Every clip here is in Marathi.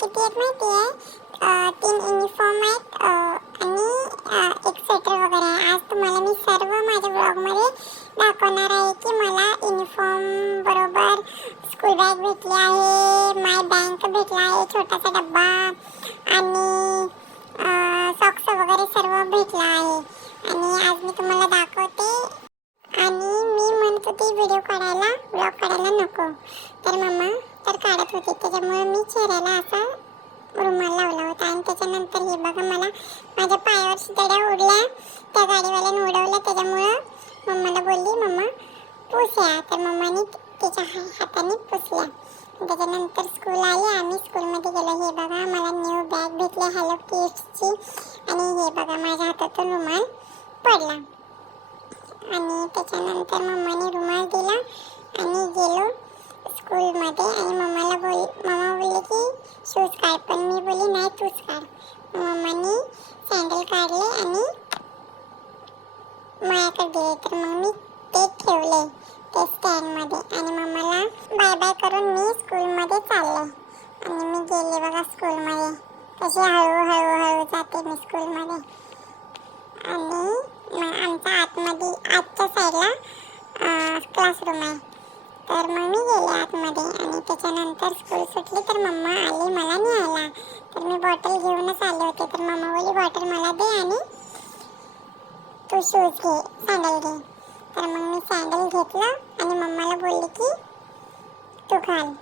किती आहेत माहिती आहे तीन युनिफॉर्म आहेत. आणि एक वगैरे आहे. आज तुम्हाला मी सर्व माझ्या ब्लॉगमध्ये दाखवणार आहे की मला युनिफॉर्म बरोबर स्कूल बॅग भेटली आहे माय बँक भेटला आहे छोटासा डब्बा आणि सॉक्स वगैरे सर्व भेटला आहे. आणि आज मी तुम्हाला दाखवते. आणि मी म्हणत होती व्हिडिओ काढायला ब्लॉग काढायला नको. तर मम्मा तर काढत होते. त्याच्यामुळे मी चेहऱ्याला असा रुमाल लावला होता. आणि त्याच्यानंतर हे बघा मला माझ्या पायावर दड्या उडल्या. त्या गाडीवाल्याने उडवल्या त्याच्यामुळं मम्माला बोलली मम्मा पुसया तर मम्माने तिच्या हाताने पुसल्या. त्याच्यानंतर स्कूल आली. आम्ही स्कूलमध्ये गेलो. हे बघा मला न्यू बॅग भेटली. हॅलो किड्सची आणि हे बघा माझ्या हातातून रुमाल पडला. आणि त्याच्यानंतर मम्माने रुमाल स्कूलमध्ये आणि मम्माला बोल मम्मा बोलले की शूज काढ. पण मी बोलली नाही तूच काढ. मम्मानी सँडल काढले आणि माझ्याकडे दिले तर मग मी ते ठेवले ते स्टँडमध्ये आणि मम्माला बाय बाय करून मी स्कूलमध्ये चालले. आणि मी गेले बघा स्कूलमध्ये कशी हळूहळू हळू जाते मी स्कूलमध्ये आणि आमच्या आतमध्ये आजच्या साईडला क्लासरूम आहे. तर मग मी गेले आतमध्ये आणि त्याच्यानंतर स्कूल सुटली तर मम्मा आली मला न्यायला. तर मी बॉटल घेऊनच आले होते. तर मम्मा बोली बॉटल मला दे आणि तू शूज घे सँडल घे. तर मग मी सँडल घेतलं आणि मम्माला बोलली की तू घाल.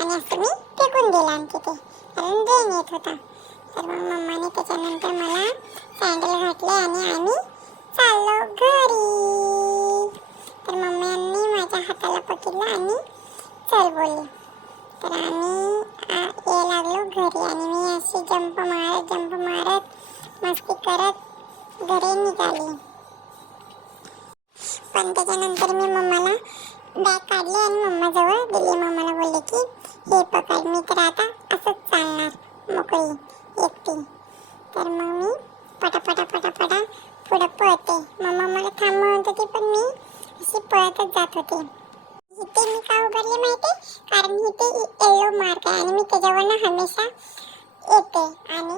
आणि असं मी फेकून गेलं आणखी ते कारण ड्रेन येत होता. तर मग मम्माने त्याच्यानंतर मला सँडल घातले आणि आम्ही हाताला आणि चल बोलली. तर आम्ही ये लागलो घरी आणि मी अशी जंप मारत जंप मारत मस्ती करत घरी निघाली. पण त्याच्यानंतर मी मम्माला बॅग काढली आणि मम्माजवळ दिली. मम्माला बोलले की हे पकड मी तर आता असंच चालणार मोकळी एकटी. तर मग मी पटापटा पटापटा पुढं पळते. मम्मा मला थांब म्हणत होती पण मी अशी पळतच जात होते. इथे मी का उभारले माहिती? कारण इथे येलो मार्क आहे आणि मी त्याच्यावरनं हमेशा येते. आणि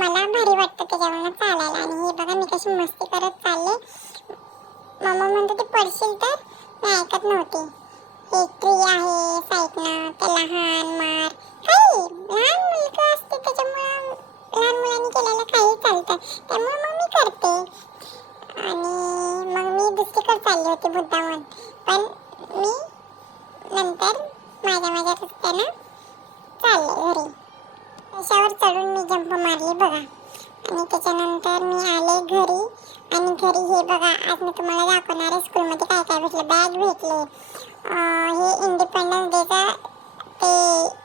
मला भारी वाटतं त्याच्यावरनं चालायला. आणि हे बघा मी कशी मस्ती करत चालले. मम्मा म्हणतो ते पडशील तर? मी ऐकत नव्हती. हे ट्री आहे साईडनं ते लहान मार. काही लहान मुलगा असते त्याच्यामुळं लहान मुलांनी केलेलं काही चालतं. त्यामुळं मग मी करते. आणि मग मी दुसरीकडे चालली होती बुद्धावन पण मी नंतर माझ्या माझ्या रस्त्यानं चालले घरी. त्याच्यावर चढून मी जंप मारली बघा. आणि त्याच्यानंतर मी आले घरी. आणि घरी हे बघा आज मी तुम्हाला दाखवणार आहे स्कूलमध्ये काय काय भेटलं. बॅग भेटले. हे इंडिपेंडन्स डेचा ते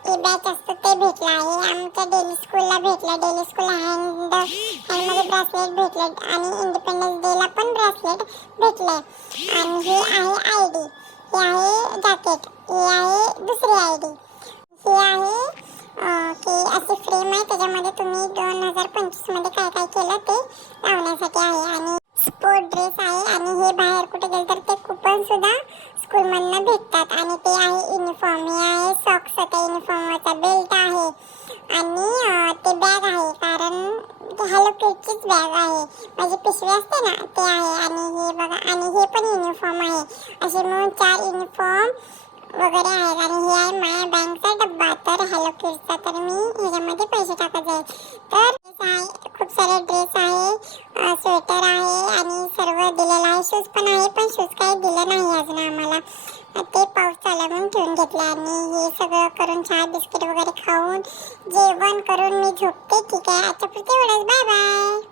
हे बॅच असतं ते भेटलं आहे. आमच्या डेली स्कूलला भेटलं. डेली स्कूल हँड हँडमध्ये ब्रेसलेट भेटलं. आणि इंडिपेंडन्स डेला पण ब्रेसलेट भेटले. आणि हे आहे आय डी हे आहे जॅकेट हे आहे दुसरी आय डी हे आहे की अशी फ्रेम आहे. त्याच्यामध्ये तुम्ही दोन हजार पंचवीसमध्ये काय काय केलं ते लावण्यासाठी आहे. आणि स्पोर्ट ड्रेस आहे. आणि हे बाहेर कुठे गेलं तर ते कुपन सुद्धा स्कूलमधनं भेटतात. आणि ते आहे युनिफॉर्म हे आहे सॉक्स त्या युनिफॉर्मचा बेल्ट आहे. आणि ते हॅलो बॅग आहे. माझी पिशवी असते ना ते आहे आणि हे बघा आणि हे पण युनिफॉर्म आहे. असे म्हणून चार युनिफॉर्म वगैरे आहेत. आणि हे आहे माया बँकचा डब्बा. तर हॅलो किड्सचा तर मी ह्याच्यामध्ये पैसे टाकत जाईल तर खूप सारे ड्रेस आहे. स्वेटर आहे आणि सर्व दिलेलं आहे. शूज पण आहे पण शूज काही दिलं नाही अजून आम्हाला. ते पाऊस चालला म्हणून ठेवून घेतले. आणि हे सगळं करून चहा बिस्किट वगैरे खाऊन जेवण करून मी झोपते. ठीक आहे. आता पुरते एवढंच बाय बाय.